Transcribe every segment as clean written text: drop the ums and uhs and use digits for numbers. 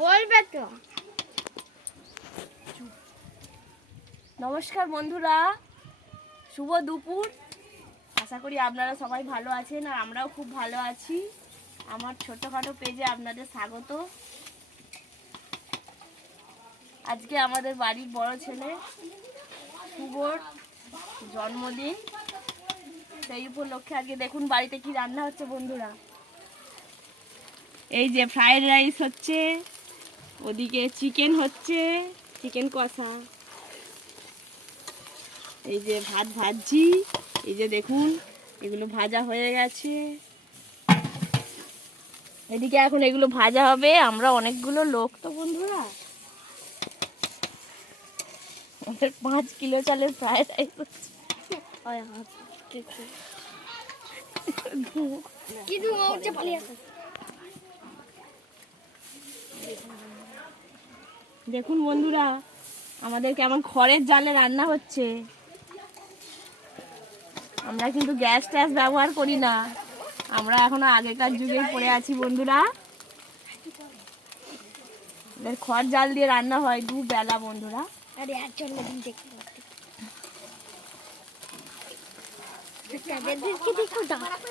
বলবে তো। নমস্কার বন্ধুরা, শুভ দুপুর। আশা করি আপনারা সবাই ভালো আছেন আর আমরাও খুব ভালো আছি। আমার ছোটখাটো পেজে আপনাদের স্বাগত। আজকে আমাদের বাড়ির বড় ছেলে শুভর জন্মদিন, সেই উপলক্ষে আজকে দেখুন বাড়িতে কি রান্না হচ্ছে বন্ধুরা। এই যে ফ্রাইড রাইস হচ্ছে, ওদিকে চিকেন হচ্ছে, চিকেন কষা, এই যে ভাত ভাজছি, এই যে দেখুন এগুলো ভাজা হয়ে গেছে। এদিকে এখন এগুলো ভাজা হবে। আমরা অনেকগুলো লোক তো বন্ধুরা, আমাদের 5 কিলো চালের ফ্রাইড রাইস হচ্ছে। দেখুন বন্ধুরা আমাদের কেমন খড়ের জালে রান্না হচ্ছে। আমরা কিন্তু গ্যাস ট্যাস ব্যবহার করি না, আমরা এখনো আগেকার যুগে পড়ে আছি বন্ধুরা। খড় জাল দিয়ে রান্না হয় দুবেলা বন্ধুরা।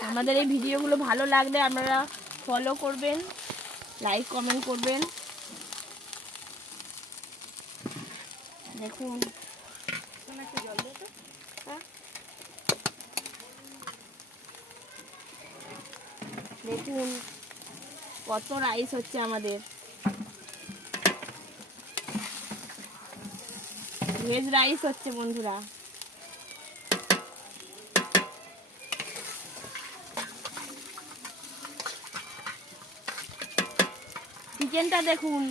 আমাদের এই ভিডিওগুলো ভালো লাগলে আপনারা ফলো করবেন, লাইক কমেন্ট করবেন। দেখুন দেখুন কত রাইস হচ্ছে আমাদের, ভেজ রাইস হচ্ছে বন্ধুরা। চিকেনটা দেখুন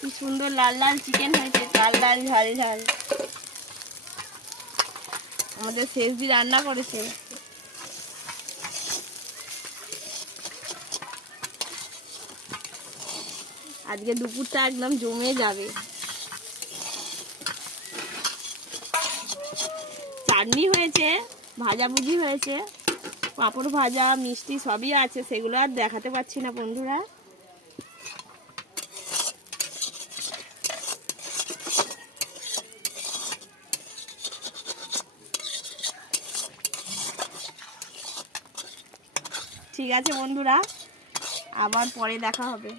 কি সুন্দর লাল লাল চিকেন হয়েছে, লাল লাল ঝাল ঝাল। আমাদের শেষ দিয়ে রান্না করেছে। আজকে দুপুরটা একদম জমে যাবে। চাটনি হয়েছে, ভাজাভুজি হয়েছে, পাঁপড় ভাজা, মিষ্টি সবই আছে, সেগুলো আর দেখাতে পাচ্ছি না বন্ধুরা। ঠিক আছে বন্ধুরা, আবার পরে দেখা হবে।